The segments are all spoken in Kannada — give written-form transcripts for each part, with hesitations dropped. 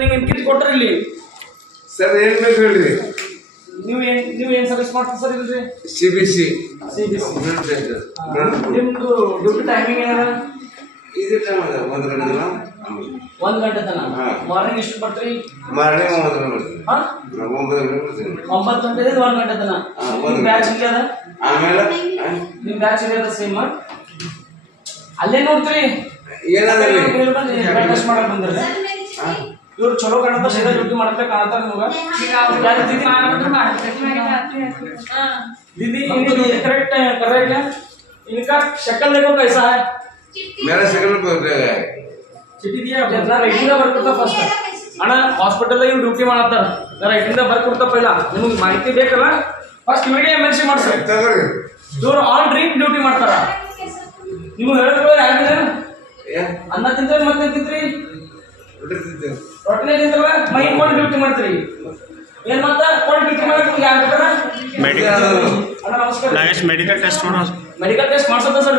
ನೀವು ಕಿಟ್ ಕೊಟ್ರಿ ಇಲ್ಲಿ ಸರ್ ಏನ್ ಬೇಕು ಹೇಳ್ರಿ. ನೀವೇನ್ ಸರ್ವಿಸ್ ಮಾಡ್ತೀರಿ ಸರ್ ಇಲ್ರಿ? ಸಿಬಿಸಿ ನಿಮ್ದು ಡ್ಯೂಟಿ ಟೈಮಿಂಗ್ ಏನದ? ಇದು ಟೈಮ್ ಅದ 1 ಗಂಟೆ ತನ. 1 ಗಂಟೆ ತನ. ಮಾರ್ನಿಂಗ್ ಎಷ್ಟು ಬರ್ತೀರಿ? ಮಾರ್ನಿಂಗ್ 9 ಗಂಟೆ ಬರ್ತೀನಿ. 9 ಗಂಟೆ ಬರ್ತೀನಿ. 9 ಗಂಟೆದಿಂದ 1 ಗಂಟೆ ತನ. ನಿಮ್ ಬ್ಯಾಚ್ ಇಲ್ಲಿ ಅದ? ಆಮೇಲೆ ನಿಮ್ ಬ್ಯಾಚ್ ಇಲ್ಲಿ ಅದ ಸೇಮ್? ಅಲ್ಲೇ ನೋಡ್ತೀರಿ ಏನಾದ್ರಿ ಟೆಸ್ಟ್ ಮಾಡಕ್ ಬಂದ್ರಿ ಇವ್ರು ಚಲೋ ಕಾಣತ್ತ ಸೀದಾ ಡ್ಯೂಟಿ ಮಾಡಕ್ಕೆ ಕಾಣತ್ತಾರ ನಿಮ್ಗ दीदी करेक्ट करेक्ट है इनका शक्ल देखो कैसा है मेरा शक्ल बहुत है चिट्ठी दिया जितना रेटिंग ಬರ್ಕೊಡ್ತಾ ಫಸ್ಟ್ ಅಣ್ಣ ಹಾಸ್ಪಿಟಲ್ ಅಲ್ಲಿ ಡ್ಯೂಟಿ ಮಾಡತ್ತಾರ ರೈಟಿಂಗ್ ಬರ್ಕೊಡ್ತಾ पहिला ನಿಮಗೆ ಮಾಹಿತಿ ಬೇಕಲ್ಲ ಫಸ್ಟ್ ಇವರಿಗೆ ಎಮರ್ಜೆನ್ಸಿ ಮಾಡ್ತಾರೆ ಇವರು ಆನ್ ಡ್ರಿಂಕ್ ಡ್ಯೂಟಿ ಮಾಡ್ತಾರ ನೀವು ಹೇಳಿದ್ರು ಯಾರಿಲ್ಲ ಅನ್ನ ತಿಂದ್ರೆ ಮತ್ತೆ ತಿಂತ್ರಿ ರೊಟ್ಟಿ ತಿಂತ್ರಲ್ಲ ಮೈ ಕೊಂಡು ಡ್ಯೂಟಿ ಮಾಡ್ತೀರಿ ಏನ್ ಮಾತ ಕೊಂಡು ಡ್ಯೂಟಿ ಮಾಡಕ್ಕೆ ಯಾರು ಬೇಕಣ್ಣ ಮೆಡಿಕಲ್ ಅಣ್ಣ ನಮಸ್ಕಾರ ನಾಗೇಶ್ ಮೆಡಿಕಲ್ ಟೆಸ್ಟ್ ಮಾಡೋ ಮೆಡಿಕಲ್ ಟೆಸ್ಟ್ ಮಾಡ್ಸೋದ ಸರ್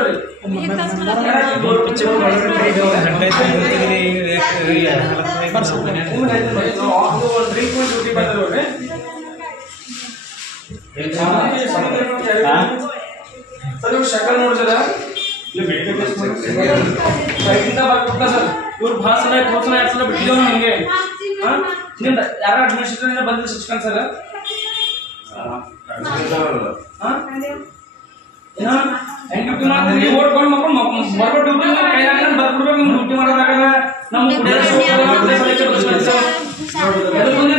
ಸರ್ ಶಕಲ್ ನೋಡಿದ್ರ ಬರ್ಕೊಡ್ತಾ ಸರ್ ಇವ್ರು ಭಾಳ ಸಲ 2 ಸಲ ಬಿಟ್ಟಿದ್ದೇವೆ ನಿಮಗೆ ನಿಮ್ದು ಯಾರ ಅಡ್ಮಿನಿಸ್ಟ್ರೇಷನ್ ಬಂದಿಲ್ಲ ಶಿಕ್ಷಕನ್ ಸರ್ ಹೆಂಗ್ ಡ್ಯೂಟಿ ಮಾಡ್ತೀವಿ ಓಡ್ಕೊಂಡು ಮಕ್ಕಳು ಬರ್ಬೋ ಡ್ಯೂಟಿ ಕೈಲಾಗ ಬರ್ಬಿಡ್ಬೇಕು ನಿಮ್ಗೆ ಡ್ಯೂಟಿ ಮಾಡೋದಾಗಲ್ಲ ನಮ್ಗೆ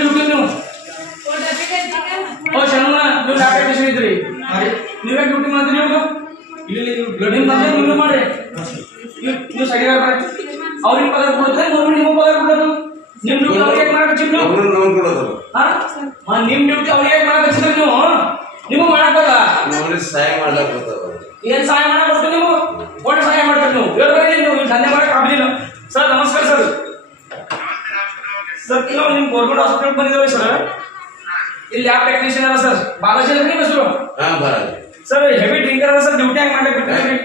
ಡ್ಯೂಟಿ ನೀವು ಓ ಶರಣ ನೀವು ಡಾಕ್ಟರ್ ಟೆಸ್ಟ್ ಇದ್ರಿ ನೀವೇ ಡ್ಯೂಟಿ ಮಾಡ್ತೀರಿ ಇವ್ರು ನಿಮ್ ತಂದೆ ನೀವು ಮಾಡ್ರಿ ನೀವು ಸರಿ ಅವ್ರಿಗೆ ಪಗಾರ ಕೊಡುತ್ತೆ ಗೌರ್ಮೆಂಟ್ ನಿಮಗೆ ಪಗಾರ ಕೊಡೋದು ನಿಮ್ ಡ್ಯೂಟಿ ಅವ್ರಿಗೆ ಮಾಡಕ್ಕೆ ನಿಮ್ ಡ್ಯೂಟಿ ಅವ್ರಿಗೆ ಮಾಡಕ್ಕೆ ನೀವು ನಿಮಗೆ ಮಾಡಕ್ಕಲ್ಲ ಸಹಾಯ ಮಾಡ್ಲಕ್ಕ ಏನ್ ಸಹಾಯ ಮಾಡಕ್ ಬರ್ತೀವಿ ನೀವು ಒಟ್ಟು ಸಹಾಯ ಮಾಡ್ತೀರಿ ನೀವು ಹೇಳ್ಬೇಡಿ ನೀವು ದಂಧೆ ಮಾಡಕ್ ಆಗಲಿಲ್ಲ ಸರ್ ನಮಸ್ಕಾರ ಸರ್ ಸರ್ ನಾವು ನಿಮ್ ಗೌರ್ಮೆಂಟ್ ಹಾಸ್ಪಿಟಲ್ ಬಂದಿದ್ದೇವೆ ಸರ್ ಇಲ್ಲಿ ಲ್ಯಾಬ್ ಟೆಕ್ನಿಷಿಯನ್ ಅಲ್ಲ ಸರ್ ಬಾಲಾಜಿ ಅಂದ್ರೆ ನಿಮ್ಮ ಹೆಸರು ಸರ್ ಹೆವಿ ಡ್ರಿಂಕರ್ ಅಲ್ಲ ಸರ್ ಡ್ಯೂಟಿ ಆಗಿ ಮಾಡ್ಲಿಕ್ಕೆ ಬಿಟ್ಟಿದ್ದೀರಿ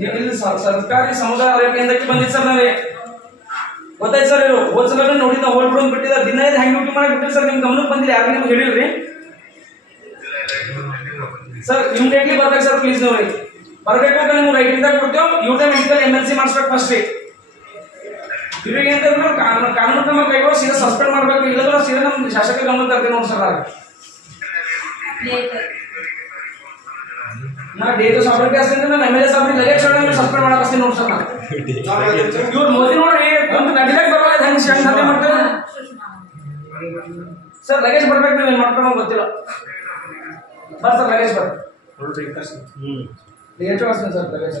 ನೀವು ಇಲ್ಲಿ ಸರ್ಕಾರಿ ಸಮುದಾಯ ಆರೋಗ್ಯ ಕೇಂದ್ರಕ್ಕೆ ಬಂದಿದ್ದು ಸರ್ ನಾವೇ ಗೊತ್ತಾಯ್ತು ಸರ್ ಇವರು ಹೋದ್ಸಲ ನೋಡಿದ ಹೋಗ್ಬಿಡೋದು ಬಿಟ್ಟಿದ್ದಾರೆ ದಿನ ಇದು ಹೆಂಗ್ ಡ್ಯೂಟಿ ಮಾಡಕ್ ಬಿಟ್ಟಿರಿ ಸರ್ ನಿಮ್ ಗಮನಕ್ಕೆ ಬಂದಿಲ್ಲ ಯಾರು ನಿಮ್ಗೆ ಹೇಳಿಲ್ರಿ ಸರ್ ಇಮಿಡಿಯೇಟ್ಲಿ ಬರ್ಬೇಕು ಸರ್ ಪ್ಲೀಸ್ ನೋಡಿ ಬರ್ಬೇಕು ಅಂತ ನೀವು ರೈಟಿಂಗ್ ಕೊಡ್ತೇವೆ ಯೂಟ ಮೆಡಿಕಲ್ MLC ಮಾಡಿಸ್ಬೇಕು ಫಸ್ಟ್ ಇವಾಗ ಏನಂತಂದ್ರೆ ಕಾನೂನು ಕ್ರಮ ಕೈಗೊಳ್ಳಿ ಸೀದಾ ಸಸ್ಪೆಂಡ್ ಮಾಡ್ಬೇಕು ಇಲ್ಲದ್ರೆ ಸೀದಾ ನಮ್ಮ ಶಾಸಕ ಗಮನ ತರ್ತೀವಿ ನೋಡಿ ಸರ್ ನಾ ಡೇಟ್ ಸಾಬ್ರಿಗೆ ಹಸ್ತೀನಿ ನಮ್ಮ MLA ಸಾಬ್ರಿಗೆ ಲಗೇಜ್ ಸಸ್ಪೆಂಡ್ ಮಾಡಕ್ ಹಸ್ತೀನಿ ನೋಡಿ ಸರ್ ಇವ್ರು ಮೋದಿ ನೋಡ್ರಿ ಒಂದು ಗಂಟೆಗೆ ಬರಲ್ಲ ಹೆಂಗ್ ದಂಧೆ ಮಾಡ್ತಾರೆ ಸರ್ ಲಗೇಜ್ ಬರ್ಬೇಕು ನೀವು ಏನ್ ಮಾಡ್ಕೊಂಡು ಗೊತ್ತಿಲ್ಲ ಬರ್ ಸರ್ ಲಗೇಜ್ ಬರ್ ಲಗೇಜ್ ಸರ್ ಲಗೇಜ್